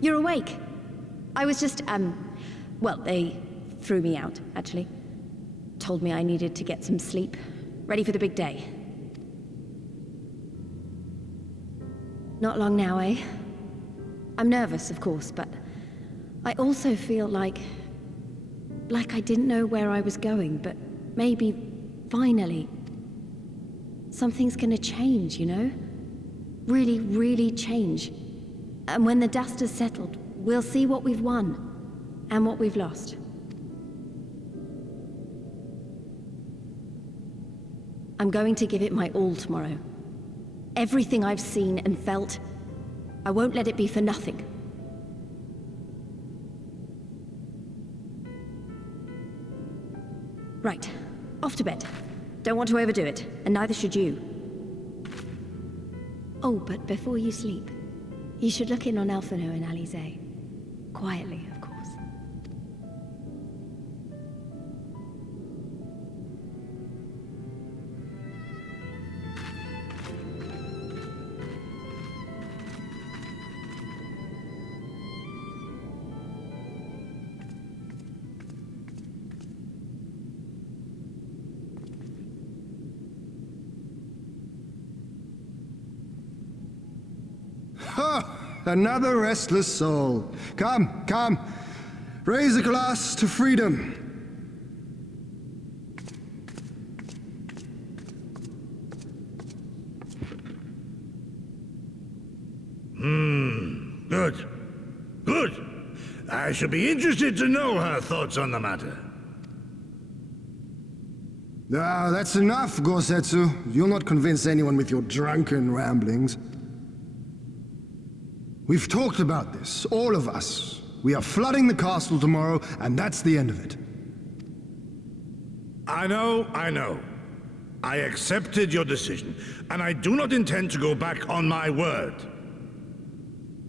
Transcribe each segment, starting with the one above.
You're awake. I was just, well, they threw me out, actually. Told me I needed to get some sleep. Ready for the big day. Not long now, eh? I'm nervous, of course, but I also feel like I didn't know where I was going, but maybe, finally, something's gonna change, you know? Really, really change. And when the dust has settled, we'll see what we've won, and what we've lost. I'm going to give it my all tomorrow. Everything I've seen and felt, I won't let it be for nothing. Right, off to bed. Don't want to overdo it, and neither should you. Oh, but before you sleep, you should look in on Elfino and Alize. Quietly, of course. Another restless soul. Come, come. Raise a glass to freedom. Good. Good. I should be interested to know her thoughts on the matter. Ah, that's enough, Gosetsu. You'll not convince anyone with your drunken ramblings. We've talked about this, all of us. We are flooding the castle tomorrow, and that's the end of it. I know. I accepted your decision, and I do not intend to go back on my word.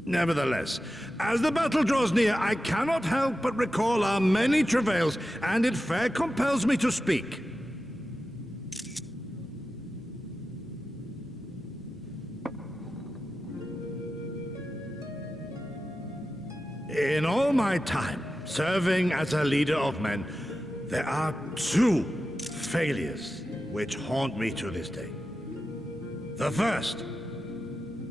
Nevertheless, as the battle draws near, I cannot help but recall our many travails, and it fair compels me to speak. In all my time serving as a leader of men, there are two failures which haunt me to this day. The first,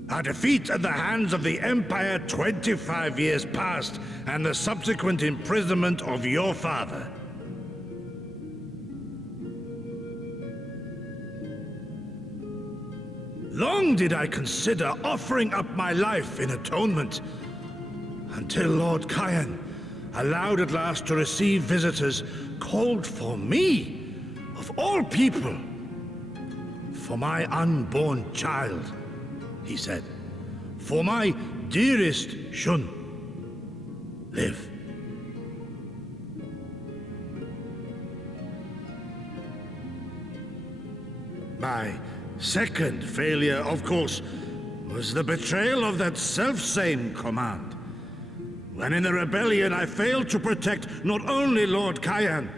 a defeat at the hands of the Empire 25 years past, and the subsequent imprisonment of your father. Long did I consider offering up my life in atonement, until Lord Kyan, allowed at last to receive visitors, called for me, of all people, for my unborn child, he said, for my dearest Shun, live. My second failure, of course, was the betrayal of that selfsame command. When in the rebellion I failed to protect not only Lord Kyan,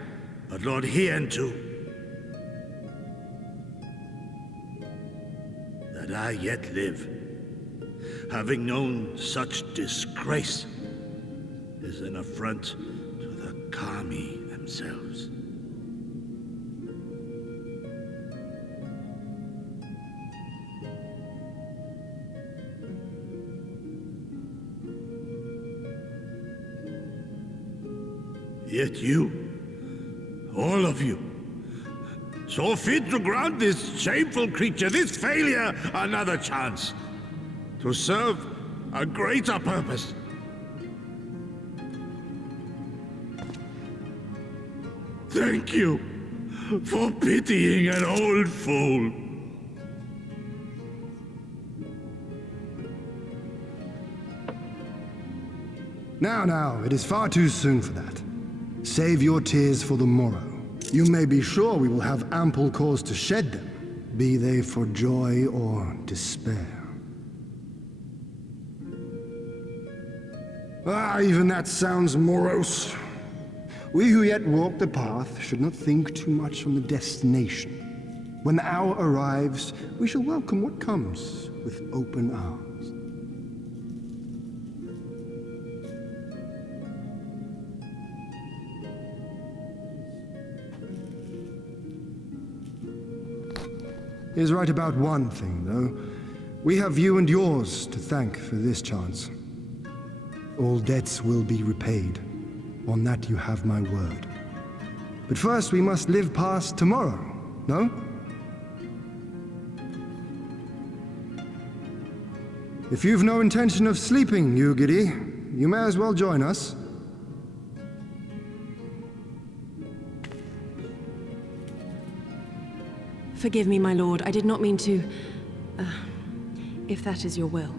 but Lord Hien too. That I yet live, having known such disgrace, is an affront to the Kami themselves. Yet you, all of you, saw fit to grant this shameful creature, this failure, another chance to serve a greater purpose. Thank you for pitying an old fool. Now, it is far too soon for that. Save your tears for the morrow. You may be sure we will have ample cause to shed them, be they for joy or despair. Ah, even that sounds morose. We who yet walk the path should not think too much on the destination. When the hour arrives, we shall welcome what comes with open arms. is right about one thing, though. We have you and yours to thank for this chance. All debts will be repaid. On that you have my word. But first we must live past tomorrow, no? If you've no intention of sleeping, Yugiri, you may as well join us. Forgive me, my lord. I did not mean to... if that is your will.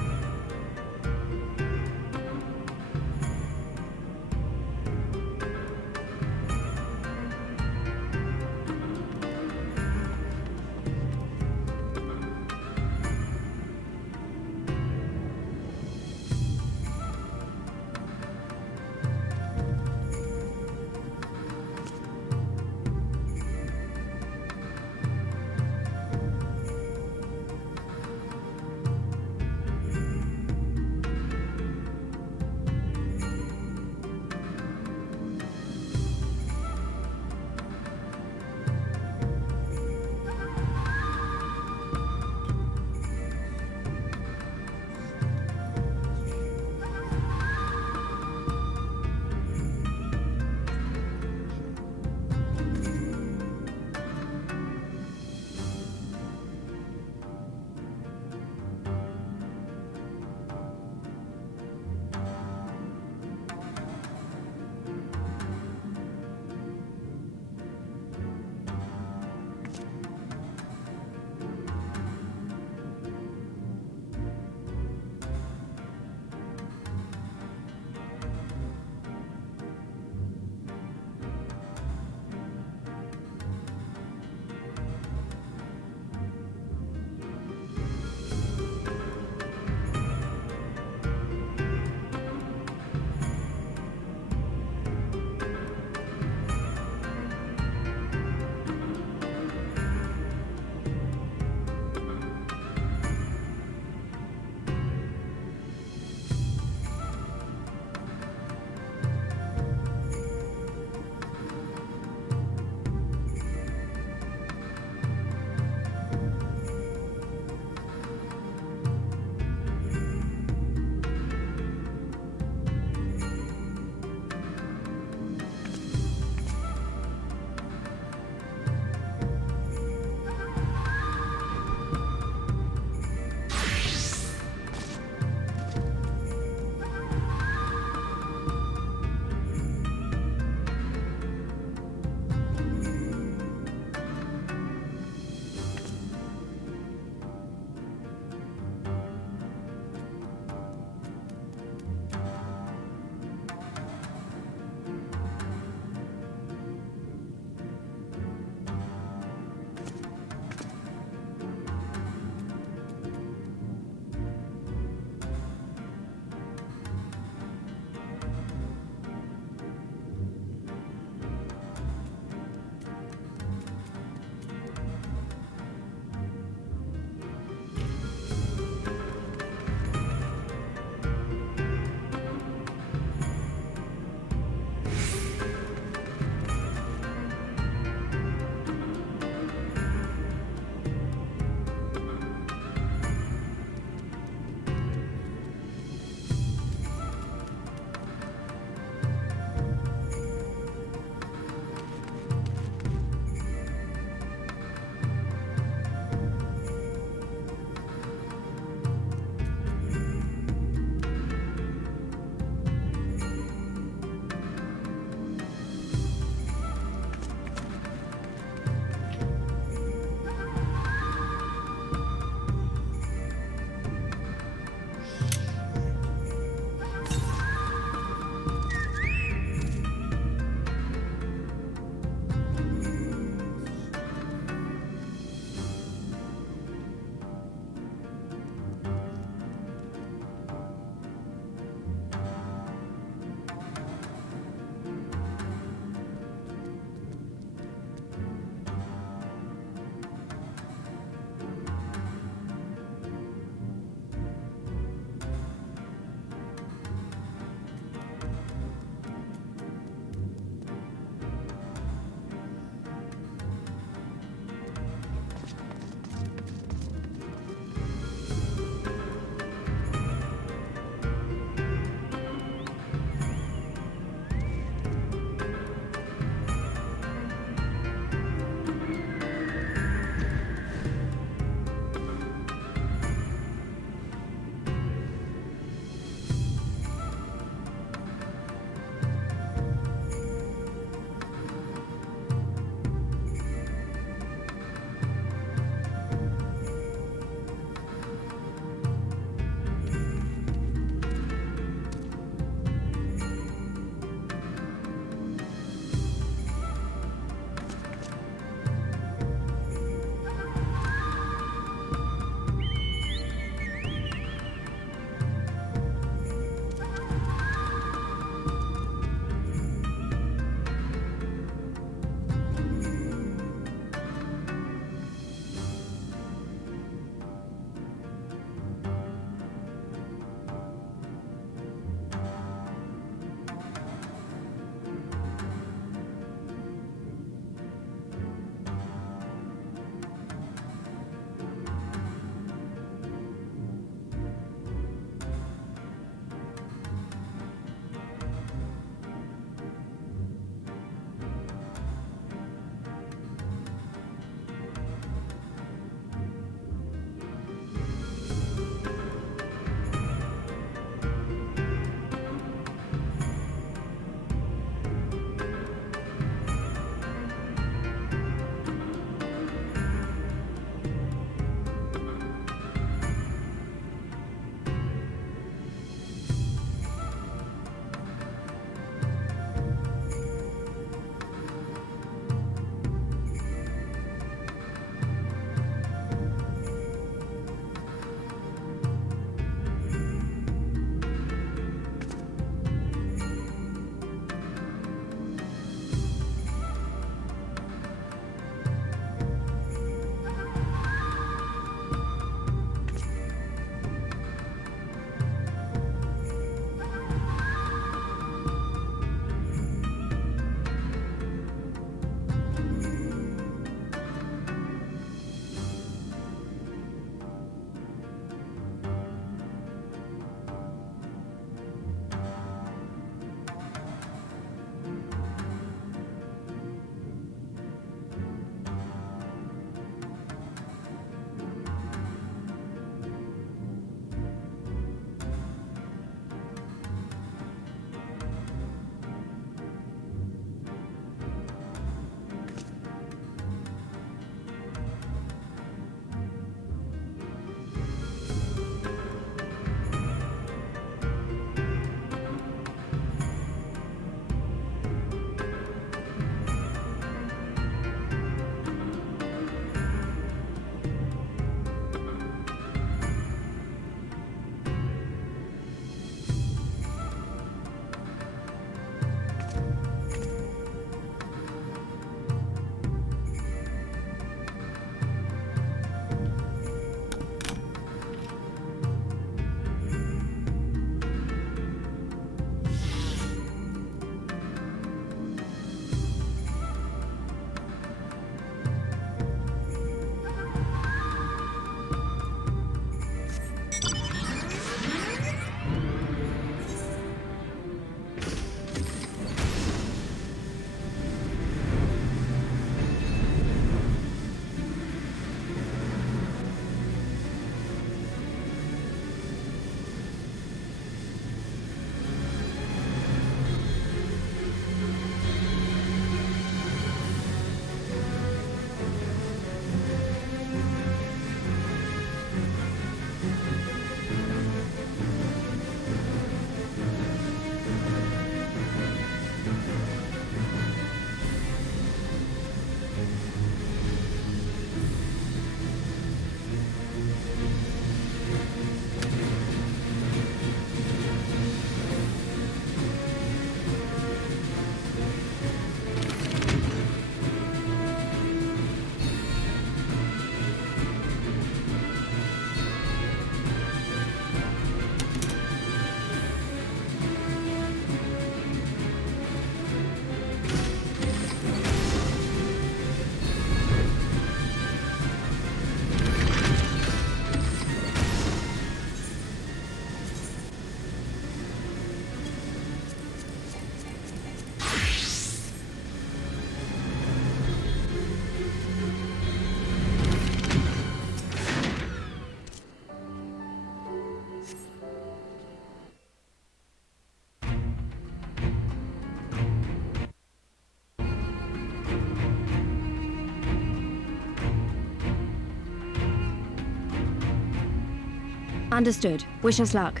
Understood. Wish us luck.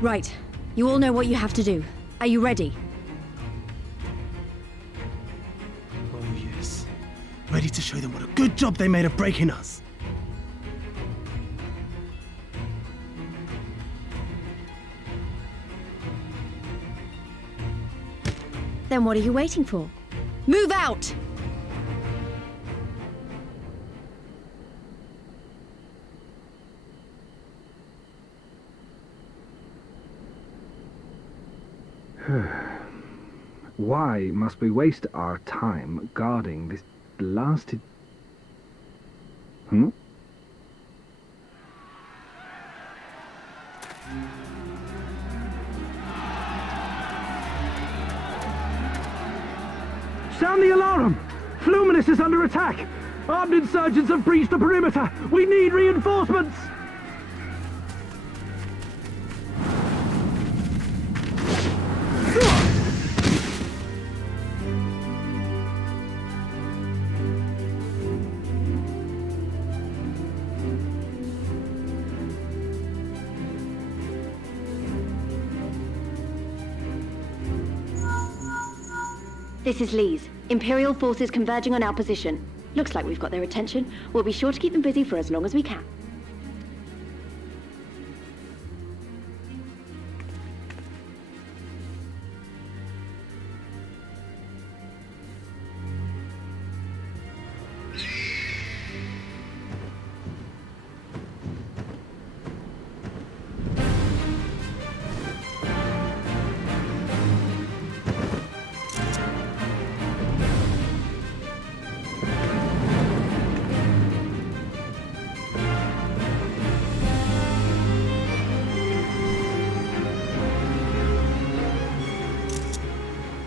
Right. You all know what you have to do. Are you ready? Oh yes. Ready to show them what a good job they made of breaking us. Then what are you waiting for? Move out! Why must we waste our time guarding this blasted... Sound the alarm! Fluminus is under attack! Armed insurgents have breached the perimeter! We need reinforcements! This is Lee's. Imperial forces converging on our position. Looks like we've got their attention. We'll be sure to keep them busy for as long as we can.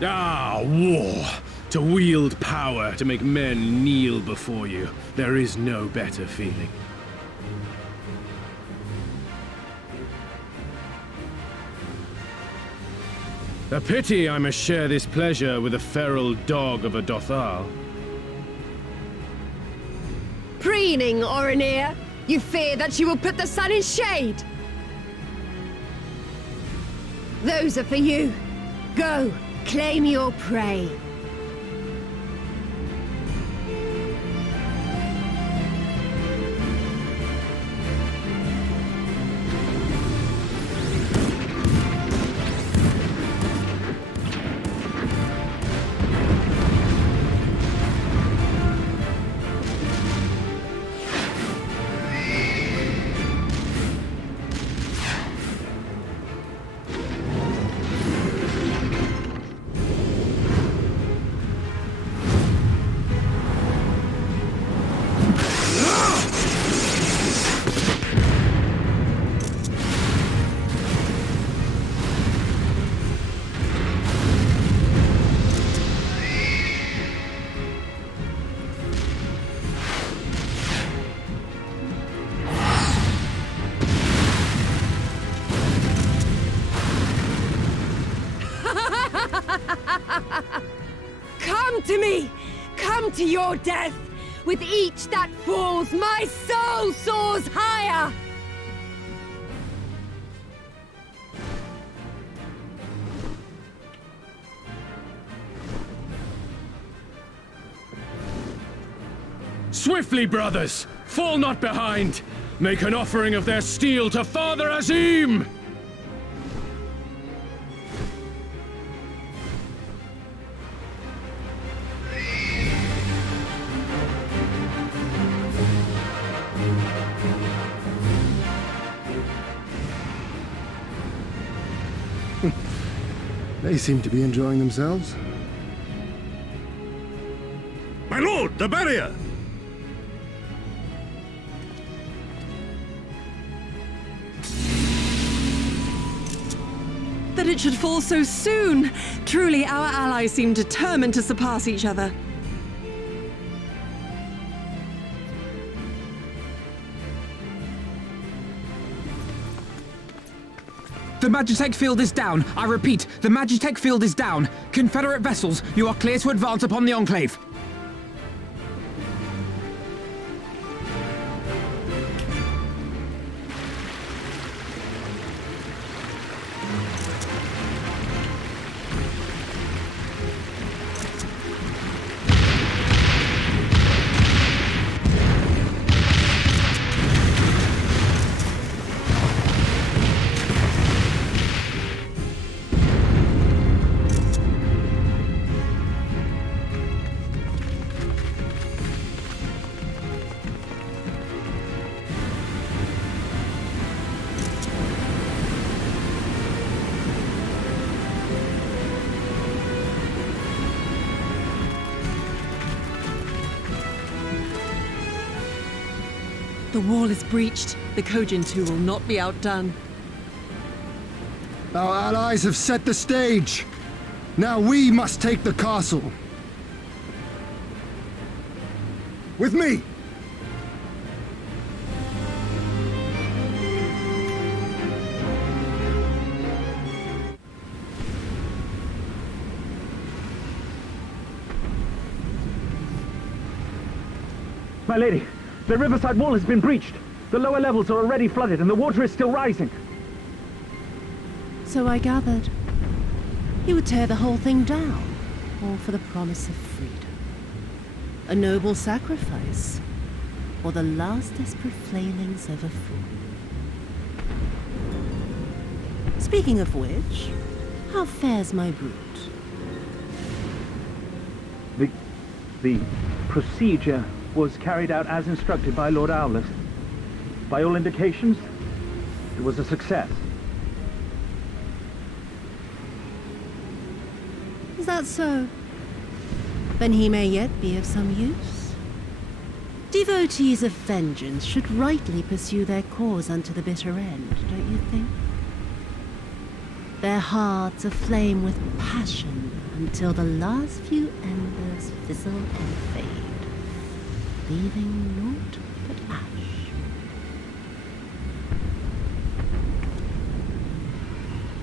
Ah, war! To wield power to make men kneel before you. There is no better feeling. A pity I must share this pleasure with a feral dog of a Dothal. Preening, Oreneer! You fear that she will put the sun in shade! Those are for you. Go, claim your prey. Come to me! Come to your death! With each that falls, my soul soars higher! Swiftly, brothers! Fall not behind! Make an offering of their steel to Father Azim! They seem to be enjoying themselves. My lord, the barrier! That it should fall so soon! Truly, our allies seem determined to surpass each other. The Magitech field is down. I repeat, the Magitech field is down. Confederate vessels, you are clear to advance upon the Enclave. The wall is breached. The Kojin 2 will not be outdone. Our allies have set the stage. Now we must take the castle. With me! My lady, the riverside wall has been breached. The lower levels are already flooded and the water is still rising. So I gathered. He would tear the whole thing down, all for the promise of freedom. A noble sacrifice, or the last desperate flailings of a fool. Speaking of which, how fares my brood? The procedure was carried out as instructed by Lord Owless. By all indications, it was a success. Is that so? Then he may yet be of some use. Devotees of vengeance should rightly pursue their cause unto the bitter end, don't you think? Their hearts aflame with passion until the last few embers fizzle and fade, leaving naught but ash.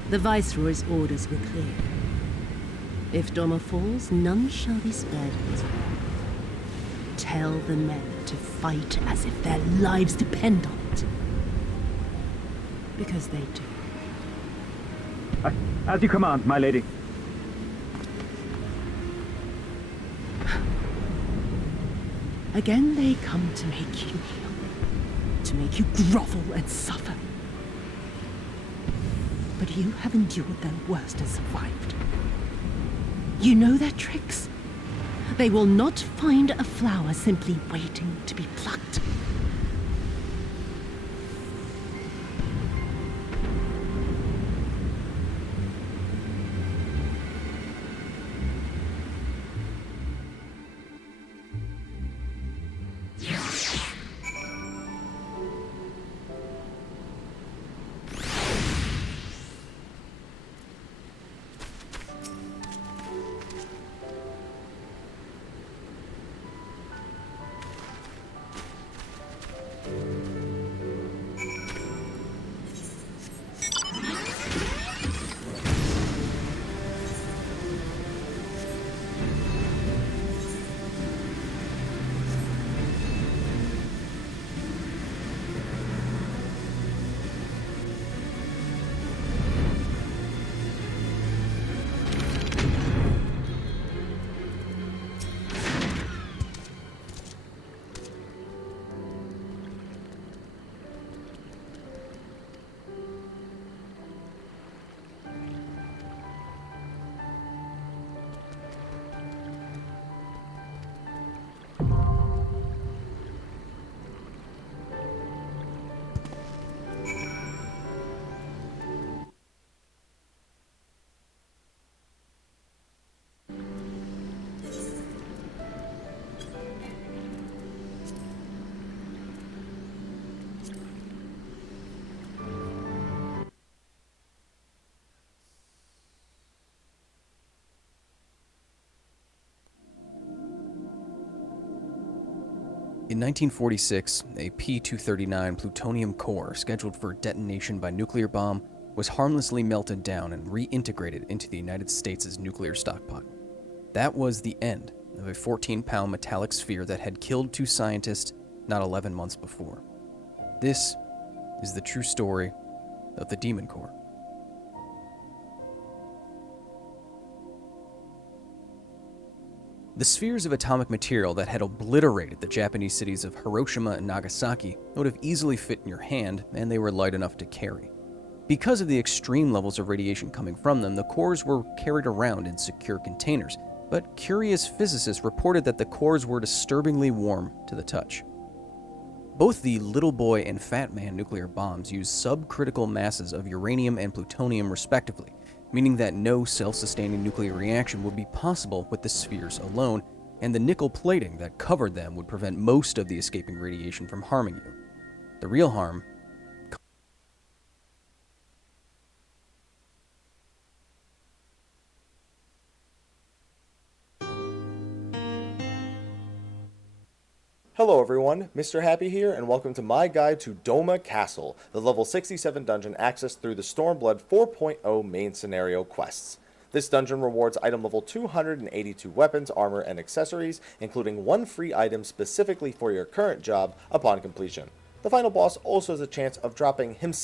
The Viceroy's orders were clear. If Doma falls, none shall be spared of his wrath. Tell the men to fight as if their lives depend on it. Because they do. As you command, my lady. Again they come to make you kneel, to make you grovel and suffer. But you have endured their worst and survived. You know their tricks. They will not find a flower simply waiting to be plucked. In 1946, a P-239 plutonium core scheduled for detonation by nuclear bomb was harmlessly melted down and reintegrated into the United States' nuclear stockpile. That was the end of a 14-pound metallic sphere that had killed 2 scientists not 11 months before. This is the true story of the Demon Core. The spheres of atomic material that had obliterated the Japanese cities of Hiroshima and Nagasaki would have easily fit in your hand, and they were light enough to carry. Because of the extreme levels of radiation coming from them, the cores were carried around in secure containers, but curious physicists reported that the cores were disturbingly warm to the touch. Both the Little Boy and Fat Man nuclear bombs use subcritical masses of uranium and plutonium respectively, meaning that no self-sustaining nuclear reaction would be possible with the spheres alone, and the nickel plating that covered them would prevent most of the escaping radiation from harming you. The real harm. Hello everyone, Mr. Happy here, and welcome to my guide to Doma Castle, the level 67 dungeon accessed through the Stormblood 4.0 main scenario quests. This dungeon rewards item level 282 weapons, armor, and accessories, including one free item specifically for your current job upon completion. The final boss also has a chance of dropping himself